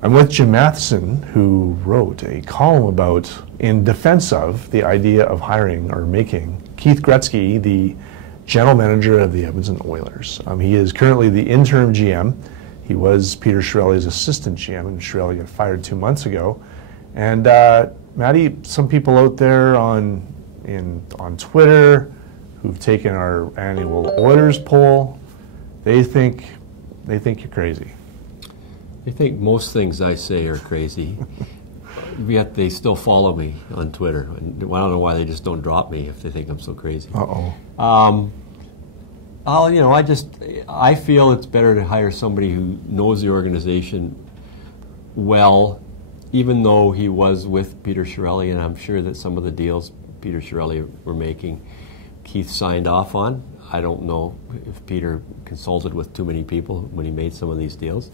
I'm with Jim Matheson, who wrote a column about, in defense of, the idea of hiring or making Keith Gretzky the general manager of the Edmonton Oilers. He is currently the interim GM. He was Peter Chiarelli's assistant GM, and Chiarelli got fired 2 months ago. And Maddie, some people out there on Twitter who've taken our annual Oilers poll, they think you're crazy. They think most things I say are crazy, yet they still follow me on Twitter. And I don't know why they just don't drop me if they think I'm so crazy. I feel it's better to hire somebody who knows the organization well, even though he was with Peter Chiarelli, and I'm sure that some of the deals Peter Chiarelli were making, Keith signed off on. I don't know if Peter consulted with too many people when he made some of these deals.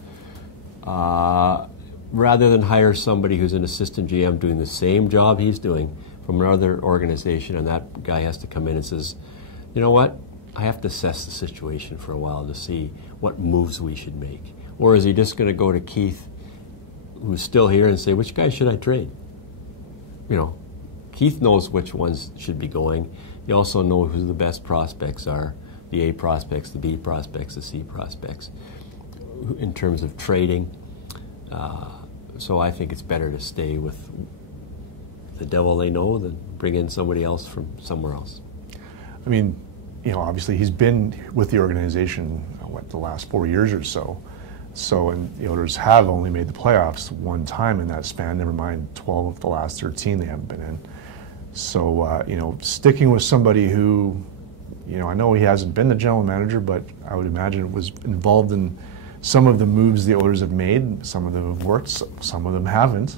Rather than hire somebody who's an assistant GM doing the same job he's doing from another organization, and that guy has to come in and says, you know what, I have to assess the situation for a while to see what moves we should make. Or is he just going to go to Keith, who's still here, and say, which guy should I trade? You know, Keith knows which ones should be going. He also knows who the best prospects are, the A prospects, the B prospects, the C prospects, in terms of trading. So I think it's better to stay with the devil they know than bring in somebody else from somewhere else. I mean, you know, obviously he's been with the organization, the last 4 years or so. And the Oilers have only made the playoffs one time in that span, never mind 12 of the last 13 they haven't been in. So, sticking with somebody who, I know he hasn't been the general manager, but I would imagine was involved in some of the moves the Oilers have made. Some of them have worked, some of them haven't.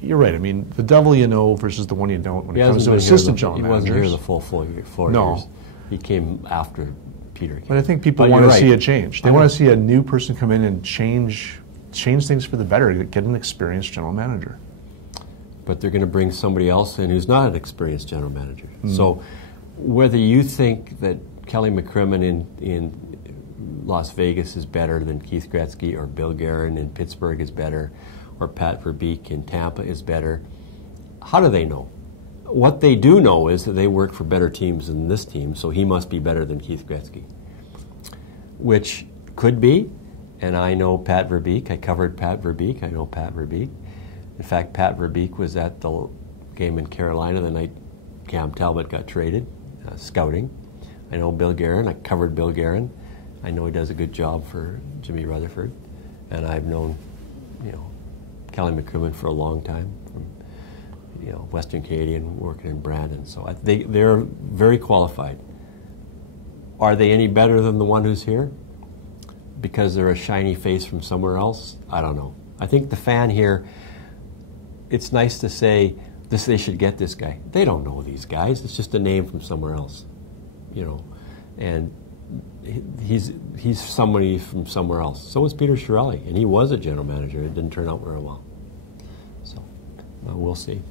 You're right. I mean, the devil you know versus the one you don't when it comes to assistant general managers. He wasn't here the full 4 years. He came after Peter. But I think people want to see a change. They want to see a new person come in and change things for the better, get an experienced general manager. But they're going to bring somebody else in who's not an experienced general manager. So whether you think that Kelly McCrimmon in Las Vegas is better than Keith Gretzky, or Bill Guerin in Pittsburgh is better, or Pat Verbeek in Tampa is better, how do they know? What they do know is that they work for better teams than this team, so he must be better than Keith Gretzky. Which could be, and I know Pat Verbeek. I covered Pat Verbeek. I know Pat Verbeek. In fact, Pat Verbeek was at the game in Carolina the night Cam Talbot got traded, scouting. I know Bill Guerin. I covered Bill Guerin. I know he does a good job for Jimmy Rutherford. And I've known, Kelly McCrimmon for a long time, from Western Canadian, working in Brandon. So they're very qualified. Are they any better than the one who's here? Because they're a shiny face from somewhere else? I don't know. I think the fan here, it's nice to say they should get this guy. They don't know these guys. It's just a name from somewhere else, And he's somebody from somewhere else. So was Peter Chiarelli, and he was a general manager. It didn't turn out very well. So we'll see.